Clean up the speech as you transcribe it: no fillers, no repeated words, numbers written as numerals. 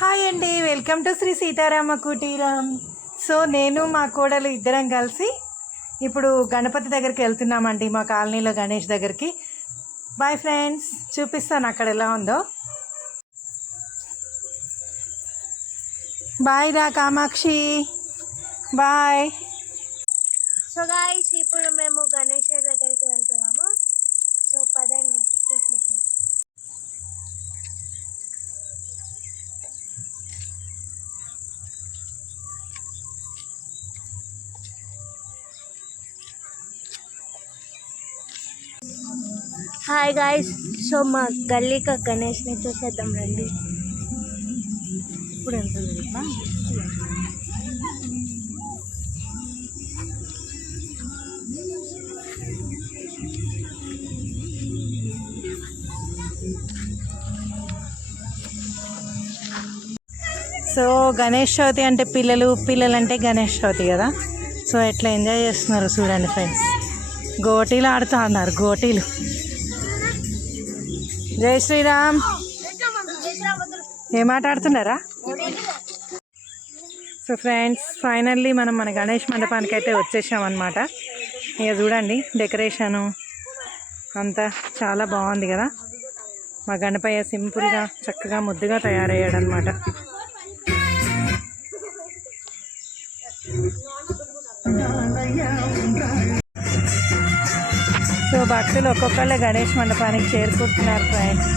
Hi అండి, welcome to Shri Sitarama కుటీరం. So నేను మా కోడలు ఇద్దరం కలిసి ఇప్పుడు గణపతి దగ్గరికి వెళ్తున్నామండి, మా కాలనీలో గణేష్ దగ్గరికి. బాయ్ ఫ్రెండ్స్, చూపిస్తాను అక్కడ ఎలా ఉందో. బాయ్ రా కామాక్షి, బాయ్. సో గాయ్స్, ఇప్పుడు మేము గణేష్ దగ్గరికి వెళ్తున్నాము. సో పదండి. హాయ్ గాయ్స్, సో మా గల్లీకి గణేష్ని చూసేద్దాం రండి. ఇప్పుడు వెళ్తుంది. సో గణేష్ చవితి అంటే పిల్లలంటే గణేష్ చవితి కదా. సో ఎట్లా ఎంజాయ్ చేస్తున్నారు చూడండి ఫ్రెండ్స్. గోటీలు ఆడుతూ అన్నారు, గోటీలు. జై శ్రీరామ్. ఏం ఆట ఆడుతున్నారా? సో ఫ్రెండ్స్, ఫైనల్లీ మనం మన గణేష్ మండపానికి అయితే వచ్చేసామన్నమాట. ఇక చూడండి, డెకరేషను అంతా చాలా బాగుంది కదా. మా గణపయ్య సింపుల్గా చక్కగా ముద్దుగా తయారయ్యాడు అనమాట. సో భక్తులు ఒక్కొక్కళ్ళే గణేష్ మండపానికి చేరుకుంటున్నారు ఫ్రెండ్స్.